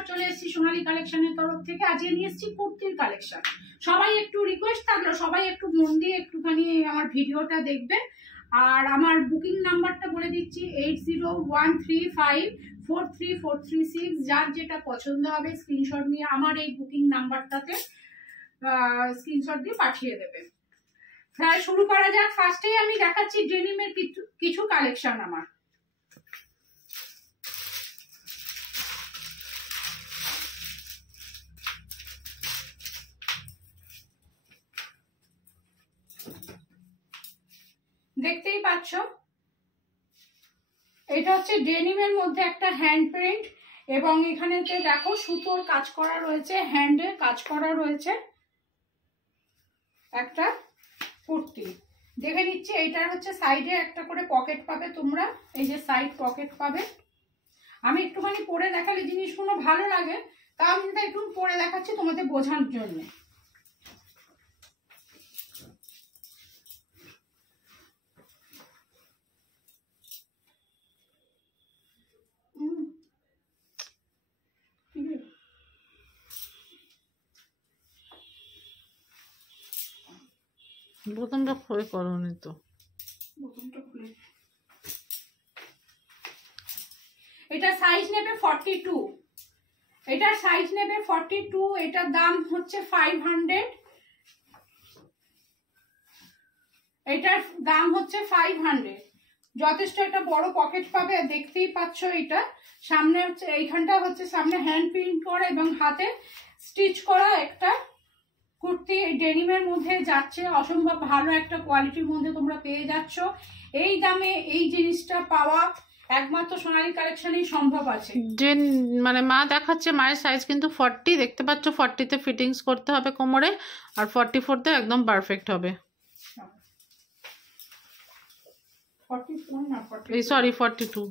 আবার চলে এসেছি সোনালী কালেকশনের তরফ থেকে। আজকে নিয়ে এসেছি কুর্তির কালেকশন। সবাই একটু রিকোয়েস্ট থাকলো, সবাই একটু মন দিয়ে একটুখানি আমার ভিডিওটা দেখবেন। আর আমার বুকিং নাম্বারটা বলে দিচ্ছি 8013543436। যার যেটা পছন্দ হবে স্ক্রিনশট নিয়ে আমার এই বুকিং নাম্বারটাতে স্ক্রিনশট দিয়ে পাঠিয়ে দেবে। হ্যাঁ, শুরু করা যাক। ফার্স্টেই আমি দেখাচ্ছি ডেনিমের কিছু কালেকশন আমার। দেখতেই পাচ্ছ, এটা হচ্ছে ডেনিমের মধ্যে একটা হ্যান্ড প্রিন্ট, এবং এখানে দেখো সুতোর কাজ করা রয়েছে, হ্যান্ডে কাজ করা রয়েছে একটা কুর্তি। দেখে নিচ্ছি, এইটার হচ্ছে সাইডে একটা করে পকেট পাবে তোমরা, এই যে সাইড পকেট পাবে। আমি একটুখানি পরে দেখালে জিনিসগুলো ভালো লাগে, তাও আমি একটু পরে দেখাচ্ছি তোমাদের বোঝানোর জন্য। বোতামটা খুলে করনি তো, বোতামটা খুলে। এটা সাইজ নেবে 42, এটার সাইজ নেবে 42। এটার দাম হচ্ছে 500, এটার দাম হচ্ছে 500। যথেষ্ট একটা বড় পকেট পাবে, দেখতেই পাচ্ছ। এটা সামনে হচ্ছে, এইখানটা হচ্ছে সামনে হ্যান্ড প্রিন্ট করা এবং হাতে স্টিচ করা একটা কুর্তি। ডেনিমের মধ্যে যাচ্ছে, অসম্ভব ভালো একটা কোয়ালিটির মধ্যে তোমরা পেয়ে যাচ্ছ। এই দামে এই জিনিসটা পাওয়া একমাত্র সোনালী কালেকশনেই সম্ভব আছে। যে মানে মা দেখাচ্ছে, মায়ের সাইজ কিন্তু 40, দেখতে পাচ্ছ। 40তে ফিটিংস করতে হবে কোমরে, আর 44তে একদম পারফেক্ট হবে। এই সরি 42।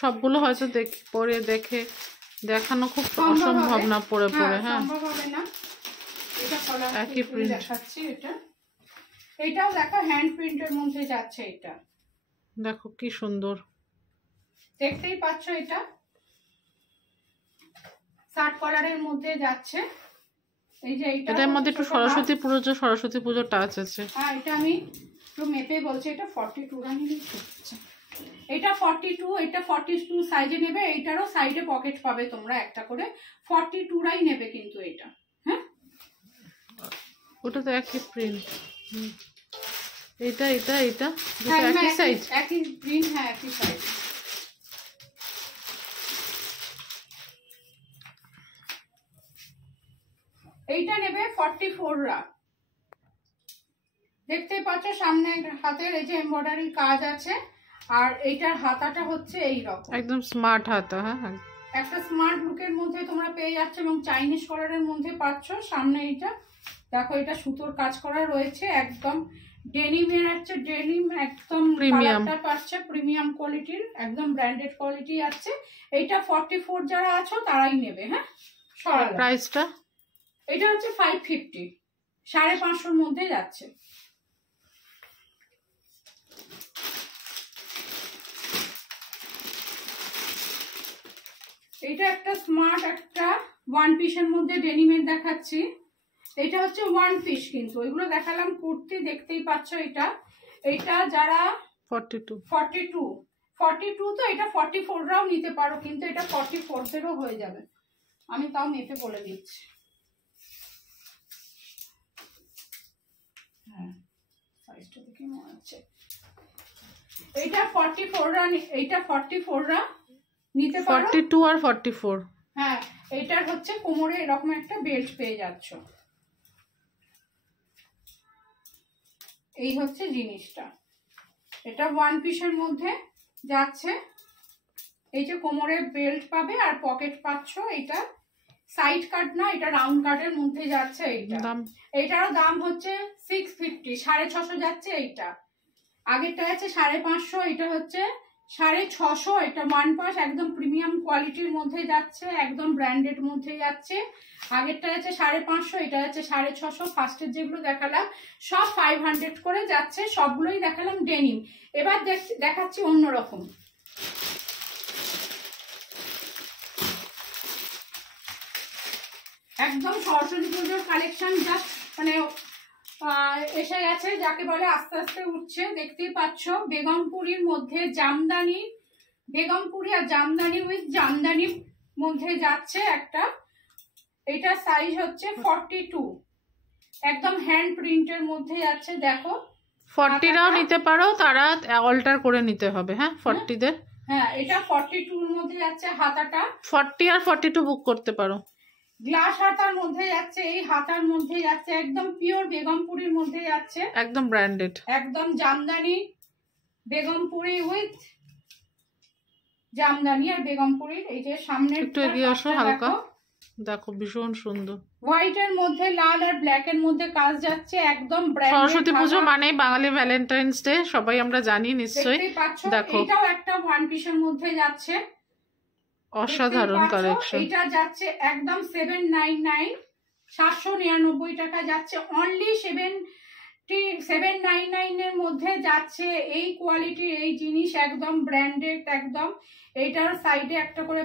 সবগুলো হয়তো পরে দেখে দেখানো খুব অসম্ভব না, পরে পরে। হ্যাঁ, সম্ভব হবে না। এটা কলার একই প্রিন্ট দেখাচ্ছি। এটাও দেখো হ্যান্ড প্রিন্টের মধ্যে যাচ্ছে। এটা দেখো কি সুন্দর, দেখতেই পাচ্ছ। এটা শার্ট কলারের মধ্যে যাচ্ছে। এই যে এটার মধ্যে একটু সরস্বতী পুজো টাচ আছে। হ্যাঁ, এটা আমি একটু মেপে বলছি। এটা 42 রানি। এটা 42, এটা 42 সাইজে নেবে। এইটারও সাইডে পকেট পাবে তোমরা একটা করে। 42 রাই নেবে কিন্তু এটা। হ্যাঁ, ওটা তো একই প্রিন্ট। এটা একই সাইজ, একই প্রিন্ট। হ্যাঁ, একই সাইজ। এইটা নেবে 44 রা। দেখতেই পাচ্ছ সামনে হাতের এই যে এমব্রয়ডারি কাজ আছে, আর এইটার হাতাটা হচ্ছে এই রকম, একদম স্মার্ট হাতা। হ্যাঁ, একটা স্মার্ট লুকের মধ্যে তোমরা পেয়ে যাচ্ছ, এবং চাইনিজ কলারের মধ্যে পাচ্ছ। সামনে এইটা দেখো, এটা সুতোর কাজ করা রয়েছে, একদম ডেনিমের আছে। ডেনিম একদম কালারটা পাচ্ছে প্রিমিয়াম কোয়ালিটির, একদম ব্র্যান্ডেড কোয়ালিটি আছে। এইটা 44 যারা আছো তারাই নেবে। হ্যাঁ, প্রাইসটা এটা হচ্ছে 550, 550 মধ্যে যাচ্ছে। এটা একটা স্মার্ট একটা ওয়ান পিসের মধ্যে ডেনিমের দেখাচ্ছি। এটা হচ্ছে ওয়ান পিস, কিন্তু এগুলো দেখালাম কুর্তি, দেখতেই পাচ্ছ। এটা যারা 42 তো এটা 44 রাও নিতে পারো, কিন্তু এটা 44 হয়ে যাবে। আমি তাও মেপে বলে দিচ্ছি। হ্যাঁ, সাইজটা দেখে মনে হচ্ছে এটা 44 রা, এইটা 44 রা নিতে পারো। 42 আর 44। হ্যাঁ, এটার হচ্ছে কোমরে এরকম একটা বেল্ট পেয়ে যাচ্ছ। এই হচ্ছে জিনিসটা। এটা ওয়ান পিসের মধ্যে যাচ্ছে। এই যে কোমরে বেল্ট পাবে আর পকেট পাচ্ছ। এটা সাইড কাট না, এটা রাউন্ড কাটের মধ্যে যাচ্ছে। এইটারও দাম হচ্ছে 650, 650 যাচ্ছে। এইটা আগেরটা আছে 550, এটা হচ্ছে 650, এটা ওয়ান পাস একদম প্রিমিয়াম কোয়ালিটির মধ্যে যাচ্ছে, একদম ব্র্যান্ডেড মধ্যে যাচ্ছে। আগেরটা আছে 550, এটা আছে 650। ফার্স্টের যেগুলো দেখালাম সব 500 করে যাচ্ছে, সবগুলোই দেখালাম ডেনিম। এবার দেখাচ্ছি অন্যরকম। একদম সরস্বতী পুজোর কালেকশন জাস্ট মানে এসে গেছে, যাকে বলে আস্তে আস্তে উঠছে। দেখতেই পাচ্ছ বেগমপুরীর মধ্যে জামদানি, বেগমপুরি আর জামদানি উইথ জামদানির মধ্যে যাচ্ছে একটা। এটা সাইজ হচ্ছে 42, একদম হ্যান্ড প্রিন্টের মধ্যে যাচ্ছে। দেখো 40রাও নিতে পারো, তারা অল্টার করে নিতে হবে। হ্যাঁ 40দের, হ্যাঁ এটা 42 এর মধ্যে যাচ্ছে। হাতাটা 40 আর 42 বুক করতে পারো। গ্লাস হাতার মধ্যে যাচ্ছে, এই হাতার মধ্যে যাচ্ছে, একদম পিওর বেগমপুরির মধ্যে যাচ্ছে, একদম ব্র্যান্ডেড, একদম জামদানি বেগমপুরি উইথ জামদানি আর বেগমপুরির। এই যে সামনে একটু এগিয়ে আসো হালকা, দেখো ভীষণ সুন্দর। হোয়াইট এর মধ্যে লাল আর ব্ল্যাক এর মধ্যে কাজ যাচ্ছে, একদম ব্র্যান্ডেড। সরস্বতী পুজো মানে বাঙালি ভ্যালেন্টাইন্স ডে, সবাই আমরা জানি নিশ্চয়ই। দেখো এটাও একটা ওয়ান পিসের মধ্যে যাচ্ছে, অসাধারণ কালেকশন। এটা যাচ্ছে একদম 799, 799 টাকা যাচ্ছে। অনলি 799 এর মধ্যে যাচ্ছে এই কোয়ালিটির এই জিনিস, একদম ব্র্যান্ডেড একদম। এইটার সাইডে একটা করে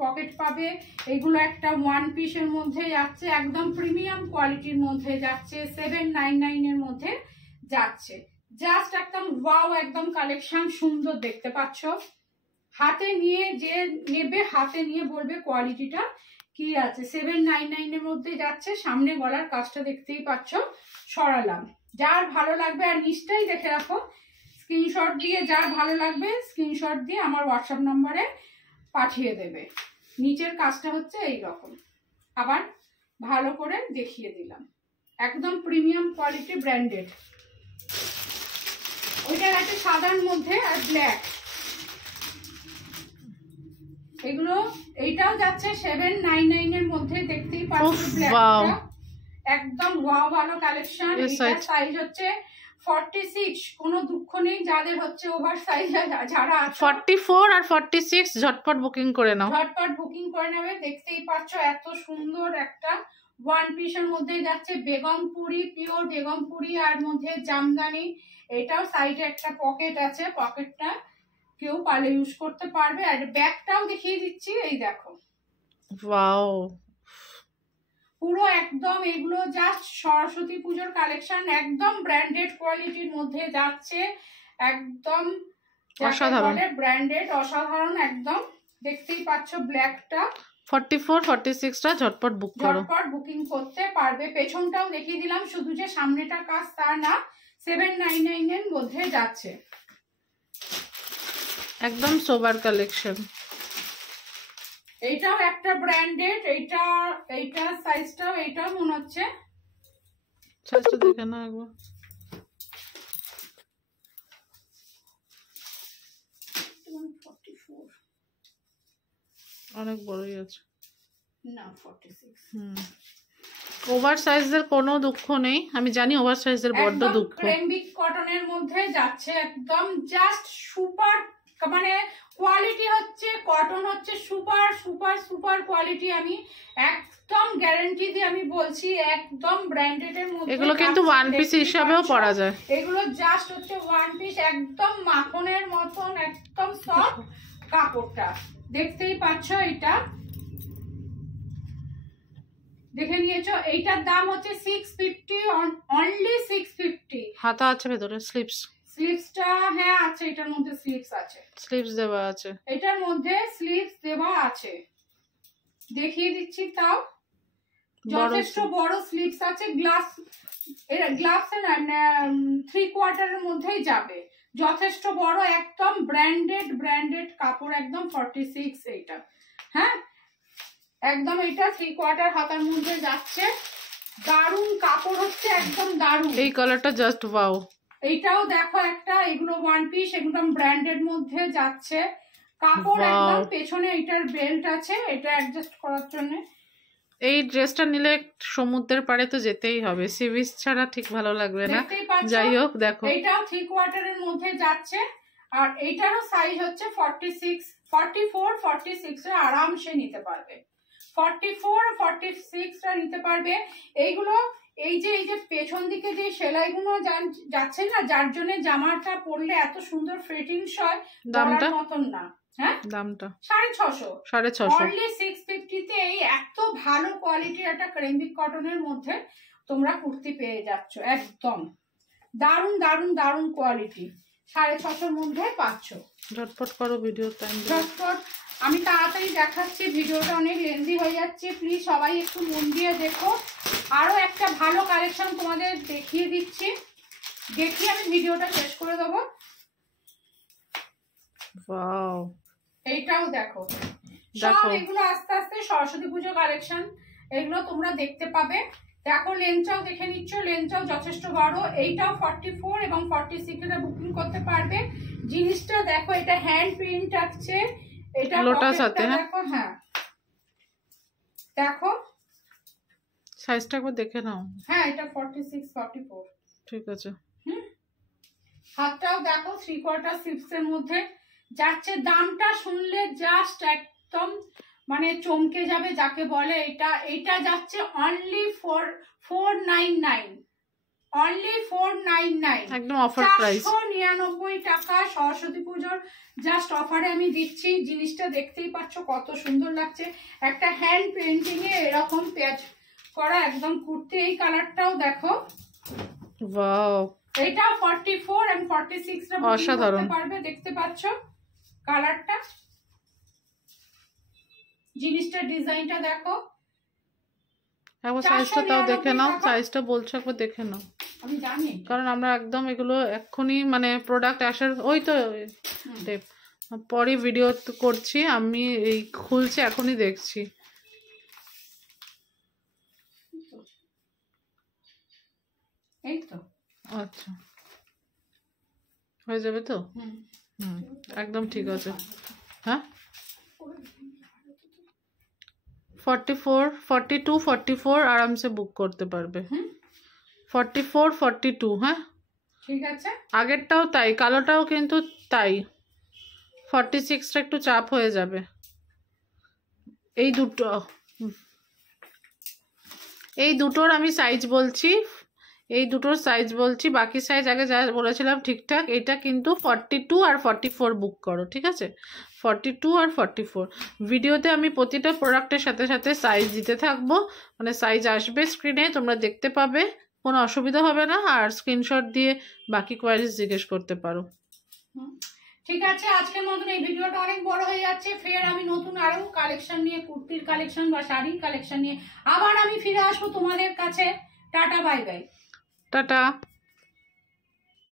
পকেট পাবে। এগুলো একটা ওয়ান পিসের মধ্যে যাচ্ছে, একদম প্রিমিয়াম কোয়ালিটির মধ্যে যাচ্ছে, 799 এর মধ্যে যাচ্ছে। জাস্ট একদম ওয়াও, একদম কালেকশন সুন্দর দেখতে পাচ্ছ। হাতে নিয়ে যে নেবে, হাতে নিয়ে বলবে কোয়ালিটিটা কি আছে। 799 এর মধ্যে যাচ্ছে। সামনে গলার কাজটা দেখতেই পাচ্ছ, সরালাম। যার ভালো লাগবে, আর নিশ্চয়ই দেখে রাখো, স্ক্রিনশট দিয়ে যার ভালো লাগবে স্ক্রিনশট দিয়ে আমার হোয়াটসঅ্যাপ নম্বরে পাঠিয়ে দেবে। নিচের কাজটা হচ্ছে এই রকম, আবার ভালো করে দেখিয়ে দিলাম, একদম প্রিমিয়াম কোয়ালিটি ব্র্যান্ডেড। ওইটা আছে সাদার মধ্যে আর ব্ল্যাক, এগুলো এইটাও যাচ্ছে 799 এর মধ্যে। দেখতেই পাচ্ছ ব্ল্যাকটা, একদম ওয়াও ভালো কালেকশন। এটা সাইজ হচ্ছে 46, কোনো দুঃখ নেই যাদের হচ্ছে ওভার সাইজ, যারা 44 আর 46 ঝটপট বুকিং করে নাও, ঝটপট বুকিং করে নেবে। দেখতেই পাচ্ছ এত সুন্দর একটা ওয়ান পিসের মধ্যে যাচ্ছে, বেগমপুরি পিওর বেগমপুরি আর মধ্যে জামদানি। এটাও সাইডে একটা পকেট আছে, পকেটটা কেউ পারলে ইউজ করতে পারবে। আর ব্যাগটাও দেখিয়ে দিচ্ছি, এই দেখো ওয়াও পুরো একদম। এগুলো জাস্ট সরস্বতী পুজোর কালেকশন, একদম ব্র্যান্ডেড কোয়ালিটির মধ্যে যাচ্ছে, একদম অসাধারণ ব্র্যান্ডেড, অসাধারণ একদম। দেখতেই পাচ্ছ ব্ল্যাকটা 44 46টা ঝটপট বুক করো, ঝটপট বুকিং করতে পারবে। পেছনটাও দেখিয়ে দিলাম, শুধু যে সামনেটা কাজ তা না, 799 এর মধ্যে যাচ্ছে, একদম সোবার কালেকশন। এইটাও একটা ব্র্যান্ডেড। এইটা সাইজটাও এইটাও মনে হচ্ছে, সাইজটা দেখে না একবার, অনেক বড়ই আছে না 46। ওভার সাইজের কোনো দুঃখ নেই, আমি জানি ওভার সাইজের বড্ড দুঃখ। ক্রেমবিক কটনের মধ্যে যাচ্ছে, একদম জাস্ট সুপার, মানে কোয়ালিটি হচ্ছে, কটন হচ্ছে সুপার সুপার সুপার কোয়ালিটি। আমি একদম গ্যারান্টি দিয়ে আমি বলছি, একদম ব্র্যান্ডেড এর মধ্যে। এগুলো কিন্তু ওয়ান পিস হিসাবেও পরা যায়, এগুলো জাস্ট হচ্ছে ওয়ান পিস, একদম মাখনের মতন, একদম সফট কাপড়টা। দেখতেই পাচ্ছ, এটা দেখে নিয়েছো। এইটার দাম হচ্ছে 650, অনলি 650। হাতা আছে ভেতরে, স্লিভসটা হ্যাঁ আছে, এটার মধ্যে স্লিভস আছে, স্লিভস দেওয়া আছে, এটার মধ্যে স্লিভস দেওয়া আছে, দেখিয়ে দিচ্ছি। তাও যথেষ্ট বড় স্লিভস আছে। গ্লাভস না 3/4 এর মধ্যেই যাবে, যথেষ্ট বড়, একদম ব্র্যান্ডেড কাপড়, একদম 46 এইটা। হ্যাঁ একদম এটা 3/4 হাতার মধ্যে যাচ্ছে, দারুন কাপড় হচ্ছে, একদম দারুন। এই কালারটা জাস্ট ওয়াও। এইটাও দেখো একটা, এগুলো ওয়ান পিস, একদম ব্র্যান্ডেড মধ্যে যাচ্ছে, কাপড় একদম। পেছনে এটার বেল্ট আছে, এটা অ্যাডজাস্ট করার জন্য। এই ড্রেসটা নিলে সমুদ্রের পাড়ে তো যেতেই হবে, সি বিচ ছাড়া ঠিক ভালো লাগবে না। যাই হোক দেখো, এটাও 3/4 এর মধ্যে যাচ্ছে, আর এইটারও সাইজ হচ্ছে 46, 44, 46 এর আরামসে নিতে পারবে। 44, 46টা নিতে পারবে। এইগুলো এই যে পেছন দিকে যে সেলাইগুলো যাচ্ছে না, যার জন্য জামাটা পরলে এত সুন্দর ফিটিংস হয়, দামটা মতন না। হ্যাঁ, দামটা 650, 650 অনলি 650 তে এই এত ভালো কোয়ালিটির একটা ক্রেমবিক কটনের মধ্যে তোমরা কুর্তি পেয়ে যাচ্ছ। একদম দারুন দারুন দারুন কোয়ালিটি, 650 মধ্যে পাচ্ছ। ঝটপট করো, ভিডিও টাইম ঝটপট। আমি তাড়াতাড়ি দেখাচ্ছি, ভিডিওটা অনেক লেন্দি হয়ে যাচ্ছে, প্লিজ সবাই একটু মন দিয়ে দেখো। আরো একটা ভালো কালেকশন তোমাদের দেখিয়ে দিচ্ছি, দেখিয়ে আমি ভিডিওটা শেষ করে দেবো। ওয়াও, এইটাও দেখো, সব এগুলো আস্তে আস্তে সরস্বতী পুজো কালেকশন, এগুলো তোমরা দেখতে পাবে। দেখো লেন্থটাও দেখে নিচ্ছ, লেন্থটাও যথেষ্ট বড়। এইটাও 44 এবং 46 এর বুকিং করতে পারবে। জিনিসটা দেখো, এটা হ্যান্ড প্রিন্ট আছে, এটা লোটাস হাতে। দেখো, হ্যাঁ দেখো সাইজটা একবার দেখে নাও। হ্যাঁ, এটা 46, 44, ঠিক আছে। হাতটাও দেখো 3/4 স্লিভস এর মধ্যে যাচ্ছে। দামটা শুনলে জাস্ট একদম মানে চমকে যাবে, যাকে বলে। এটা যাচ্ছে অনলি 499, অনলি 499, একদম অফার প্রাইস, 499 টাকা সরস্বতী পুজোর জাস্ট অফারে আমি দিচ্ছি। জিনিসটা দেখতেই পাচ্ছ কত সুন্দর লাগছে, একটা হ্যান্ড পেইন্টিং এ এরকম পেজ করা একদম কুর্তি। এই কালারটাও দেখো, ওয়াও, এটা 44 and 46 টা অসাধারণ পারবে। দেখতে পাচ্ছ কালারটা, জিনিসটা ডিজাইনটা দেখো। একবার সাইজটা তাও দেখে নাও, সাইজটা বলছো একবার দেখে নাও। আমি জানি, কারণ আমরা একদম এগুলো এক্ষুনি মানে প্রোডাক্ট আসার ওই তো পরে ভিডিও করছি, আমি এই খুলছে এখনই দেখছি। এই তো, আচ্ছা হয়ে যাবে তো। একদম ঠিক আছে। হ্যাঁ, 44, 42, 44 আরামসে বুক করতে পারবে। 44, 42, হ্যাঁ ঠিক আছে। আগেরটাও তাই, কালোটাও কিন্তু তাই। 46টা একটু চাপ হয়ে যাবে। এই দুটোর আমি সাইজ বলছি, এই দুটোর সাইজ বলছি, বাকি সাইজ আগে যা বলেছিলাম ঠিকঠাক। এটা কিন্তু 42 আর 44 বুক করো, ঠিক আছে? 42 আর 44 ভিডিওতে আমি প্রতিটা প্রোডাক্টের সাথে সাথে সাইজ দিতে থাকবো, মানে সাইজ আসবে স্ক্রিনে, তোমরা দেখতে পাবে, কোনো অসুবিধা হবে না। আর স্ক্রিনশট দিয়ে বাকি কোয়ারিজ জিজ্ঞেস করতে পারো। ঠিক আছে, আজকের মতন এই ভিডিওটা অনেক বড় হয়ে যাচ্ছে। ফের আমি নতুন আরো কালেকশন নিয়ে, কুর্তির কালেকশন বা শাড়ির কালেকশন নিয়ে আবার আমি ফিরে আসবো তোমাদের কাছে। Tata, bye bye, tata.